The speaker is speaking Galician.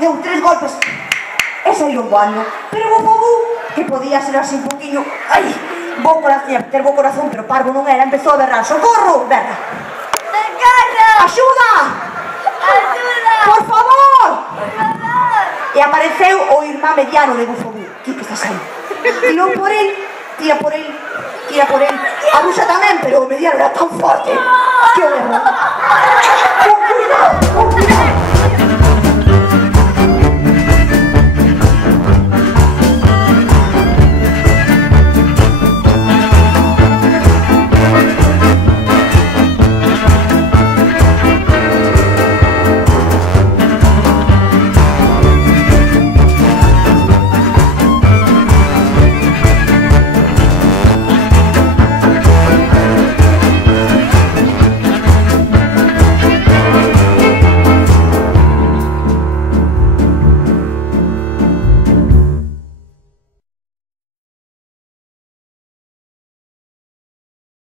deu 3 golpes e saíron voando. Pero o Bufabú, que podía ser así un poquinho, ai, bo corazón, pero parvo non era, empezou a berrar, socorro, berra. Axuda! Por favor! E apareceu o irmán mediano de Bufabú. Que estás aí? Tirou por el, tira por el. A bruxa tamén, pero o mediano era tan forte que o berrou.